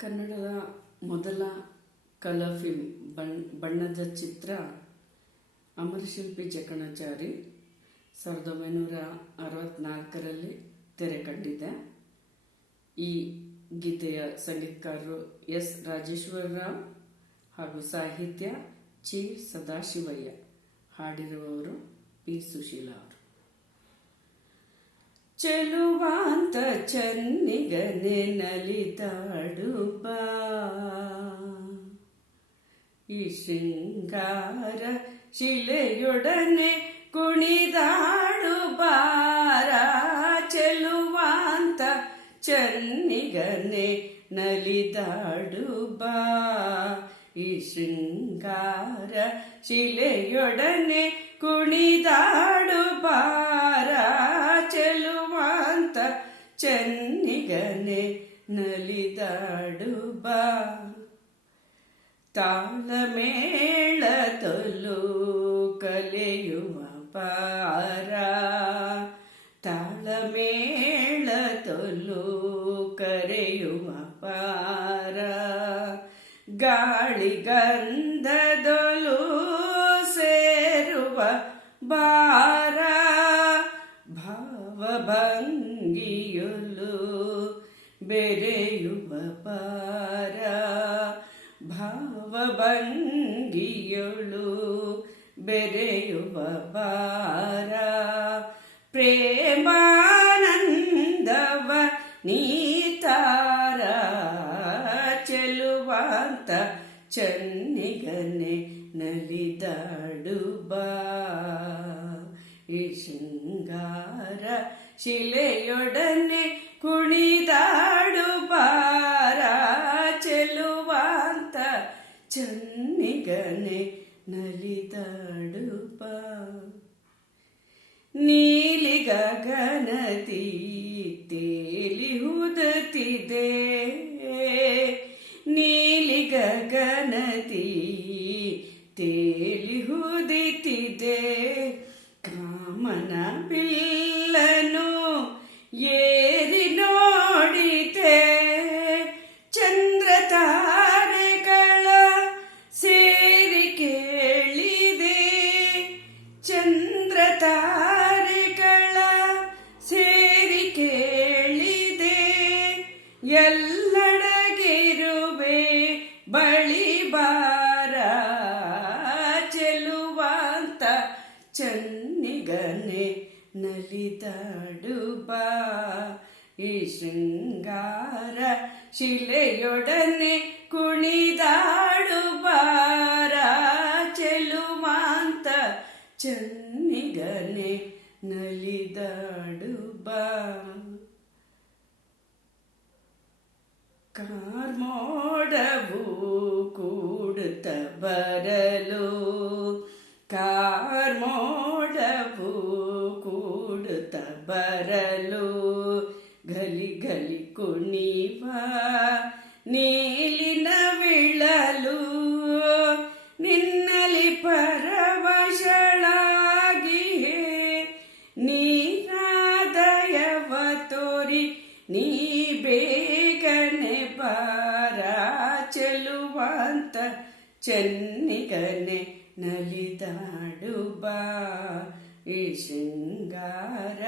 ಕನ್ನಡದ ಮೊದಲ colour film ಬಣ್ಣದ ಚಿತ್ರ ಅಮರಶಿಲ್ಪಿ ಜಕಣಾಚಾರಿ 1964ರಲ್ಲಿ ತೆರೆ ಕಂಡಿದೆ. ಈ ಗೀತೆಯ ಸಂಗೀತಕಾರರು ಎಸ್ ರಾಜೇಶ್ವರರಾವ್ ಹಾಗೂ ಸಾಹಿತ್ಯ ಚಿ ಸದಾಶಿವಯ್ಯ, ಹಾಡಿರುವವರು ಪಿ ಸುಶೀಲಾ ಅವರು. ಚೆಲುವಾಂತ ಚನ್ನಿಗನೆ ನಲಿತಾಡು ಬಾ, ಈ ಶೃಂಗಾರ ಶಿಲೆಯೊಡನೆ ಕುಣಿದಾಡು ಬಾರ. ಚೆಲುವಾಂತ ಚನ್ನಿಗನೆ ನಲಿದಾಡು ಬಾ, ಈ ಶೃಂಗಾರ ಶಿಲೆಯೊಡನೆ ಕುಣಿದಾಡು ಬಾರ. ಚೆಲುವಾಂತ ಚನ್ನಿಗನೆ ನಲಿದಾಡು ಬಾ, ತಾಳಮೇಳದಲ್ಲೂ ಕಲೆಯುವ ಪಾರ. ತಾಳಮೇಳದಲ್ಲೂ ಕರೆಯುವ ಪಾರ. ಗಾಳಿಗಂಧದಲ್ಲೂ ಸೇರುವ ಬಾರ. ಭಾವಭಂಗಿಯಲ್ಲೂ ಬೆರೆಯುವ ಪಾರ. ಭಾವಭಂಗಿಯಳು ಬೆರೆಯುವ ಬಾರ. ಪ್ರೇಮಾನಂದವ ನೀತಾರ. ಚೆಲುವಾಂತ ಚನ್ನಿಗನೆ ನಲಿದಾಡು ಬಾ, ಈ ಶೃಂಗಾರ ಶಿಲೆಯೊಡನೆ ಕುಣಿದಾಡು ಬಾರ. ಚೆಲುವಾಂತ ಚನ್ನಿಗನೆ ನಲಿದಾಡು ಬಾ. ನೀಲಿ ಗಗನದಿ ತೇಲಿಹುದುತ್ತಿದೆ, ನೀಲಿ ಗಗನದಿ ತೇಲಿಹುದುತ್ತಿದೆ. ಕಾಮನ ಬಿಲ್ಲನು ಏರಿ ನೋಡಿದೆ, ಚಂದ್ರ ತಾರೆಗಳ ಸೇರಿ ಕೇಳಿದೆ. ಚಂದ್ರ ತಾರೆಗಳ ಸೇರಿ ಕೇಳಿದೆ. ಎಲ್ಲಡಗಿರುವೆ ಬಳಿ ಬಾರ. ಚೆಲುವಾಂತ ಚನ್ನಿಗನೆ ನಲಿದಾಡು ಬಾ, ಈ ಶೃಂಗಾರ ಶಿಲೆಯೊಡನೆ ಕುಣಿದಾಡು ಬಾರ. ಚೆಲುವಾಂತ ಚನ್ನಿಗನೆ ನಲಿದಾಡು ಬಾ. ಕಾರ್ಮೋಡವು ಕೂಡುತ್ತ ಬರಲು, ಕಾರ್ಮೋಡವು ಕೂಡುತ್ತ ಬರಲು. ಗಲಿ ಗಲಿ ಕುಣಿವ ನೀಲಿನ ವಿಳಲು, ನಿನ್ನಲಿ ಪರವಶಳಾಗಿಯೇ ನೀರಾದಯವ ತೋರಿ ನೀ ಬೇಗನೆ ಬಾರ. ಚೆಲುವಾಂತ ಚನ್ನಿಗನೆ ನಲಿದಾಡು ಬಾ, ಈ ಶೃಂಗಾರ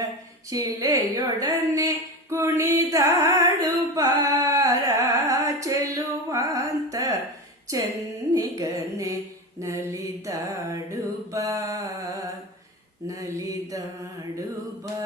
ಶಿಲೆಯೊಡನೆ ಕುಣಿದಾಡು ಬಾರ. ಚೆಲುವಾಂತ ಚನ್ನಿಗನೆ ನಲಿದಾಡು ಬಾ, ನಲಿದಾಡು ಬಾ.